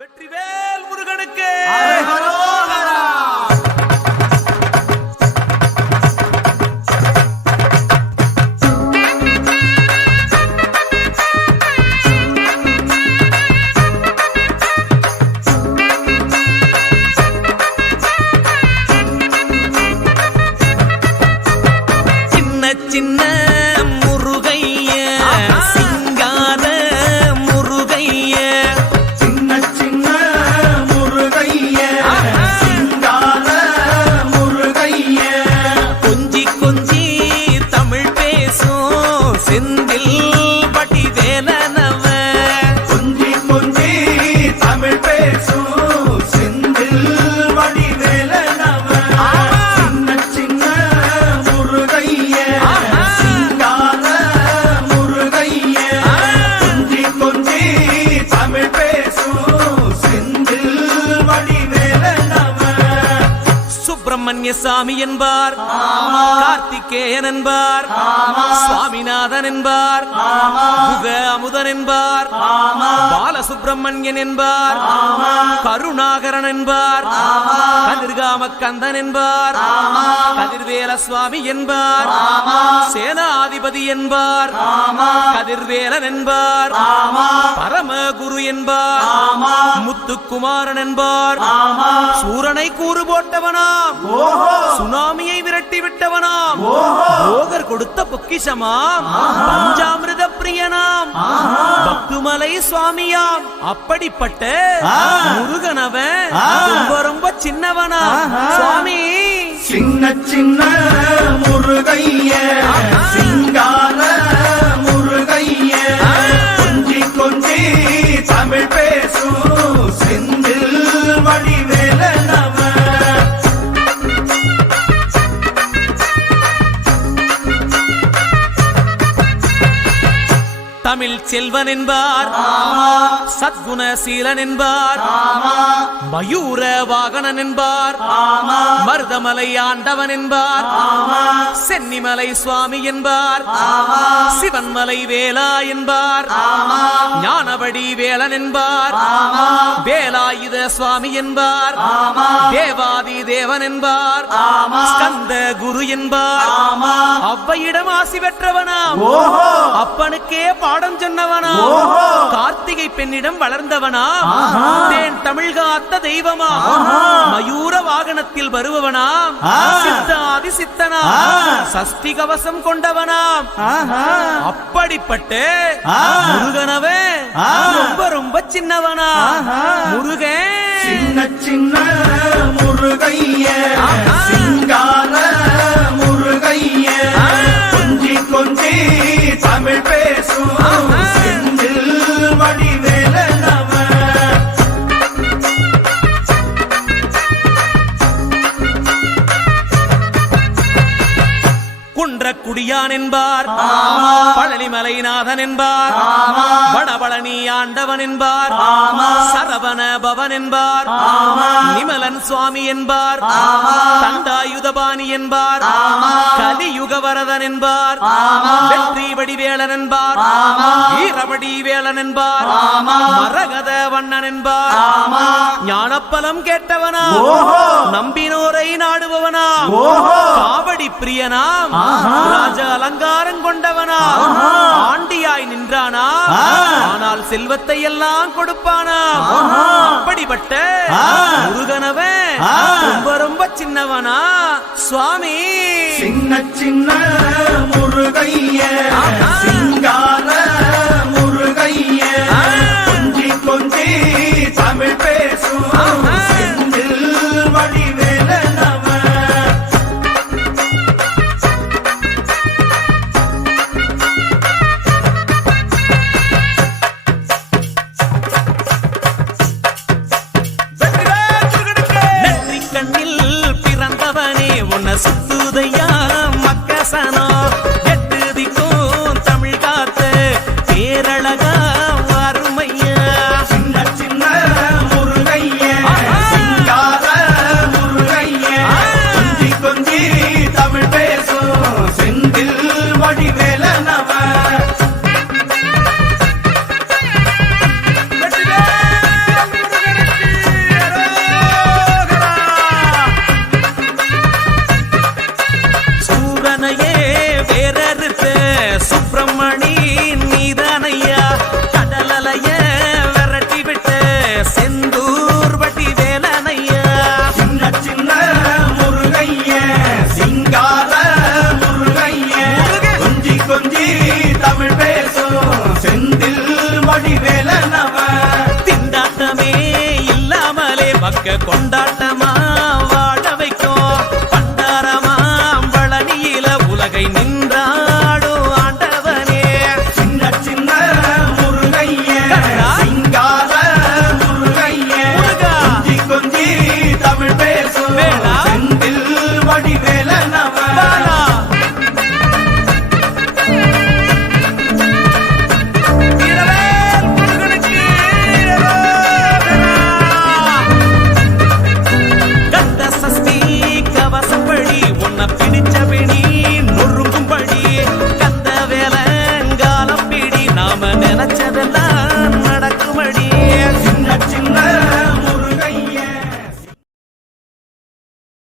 வெற்றிவேல் முருகனுக்கு சின்ன சின்ன சாமி என்பார், கார்த்திகேயன் என்பார், சுவாமிநாதன் என்பார், முக அமுதன் என்பார், பாலசுப்பிரமணியன் என்பார், கருணாகரன் என்பார், கதிர்காம கந்தன் என்பார், கதிர்வேல சுவாமி என்பார், சேனாதிபதி என்பார், கதிர்வேலன் என்பார், பரமகுரு என்பார், முத்துக்குமாரன் என்பார், சூரனை கூறு போட்டவனாம், சுனாமியை விரட்டி விட்டவனாம், போகர் கொடுத்த பொக்கிஷமாம், பஞ்சாமிர்த பிரியனாம், பக்துமலை சுவாமியாம். அப்படிப்பட்ட முருகனவன் ரொம்ப ரொம்ப சின்னவனா சுவாமி. சின்ன சின்ன முருகைய சிங்கார முருகைய கொஞ்சி கொஞ்சி தமிழ் பேசும் செந்தில் வடிவேலனவ. தமிழ் செல்வன் என்பார், சத்குணசீலன் என்பார், மயூர வாகனன் என்பார், மருதமலை ஆண்டவன் என்பார், சென்னிமலை சுவாமி என்பார், சிவன்மலை வேலா என்பார், ஞானவடி வேலன் என்பார், வேலாயுத சுவாமி என்பார், தேவாதி தேவன் என்பார், ஸ்கந்த குரு என்பார், அவ்வையிடம் ஆசி பெற்றவனாம், அப்பனுக்கே பாடம் சொன்னவனா, கார்த்திகை பெண்ணிடம் வளர்ந்தவனா, தேன் தமிழ் காத்த தெய்வமா, மயூர வாகனத்தில் வருபவனாம், சித்தாதி சித்தனா, சஷ்டி கவசம் கொண்டவனாம். அப்படிப்பட்ட முருகனவே ரொம்ப ரொம்ப சின்னவனா முருகன். சின்ன சின்ன முருகைய சிங்கார முருகைய கொஞ்சி கொஞ்சி தமிழ் பேசும் செந்தில் வடிவேலனவ. குன்றக்குடியான் என்பார், பழனிமலைநாதன் என்பார், வடபழனி ஆண்டவன் என்பார், சரவண பவன் என்பார், நிமலன் சுவாமி என்பார், தண்டாயுதபாணி என்பார், கலியுகவரதன் என்பார், வெற்றி வடிவேலன் என்பார், வீரவடி வேலன் என்பார், மரகத வண்ணன் என்பார், ஞானப்பலம் கேட்டவனா, நம்பினோரை நாடுபவனா, காவடி பிரியனாம், ராஜ அலங்காரம் கொண்டவனா, ஆண்டியாய் நின்றானா, ஆனால் செல்வத்தை எல்லாம் கொடுப்பானா. அப்படிப்பட்ட முருகனவன் ரொம்ப ரொம்ப சின்னவனா சுவாமி. சின்ன சின்ன முருகைய சிங்கார முருகைய கொஞ்சி கொஞ்சி தமிழ் பேசும் செந்தில் வடிவேலனவ. சுத்துதையா மக்கசனோ, எட்டு திக்கும் தமிழ் காத்து செந்தில் வடிவேலனவ திண்டாட்டமே இல்லாமலே பக்க கொண்டாட்ட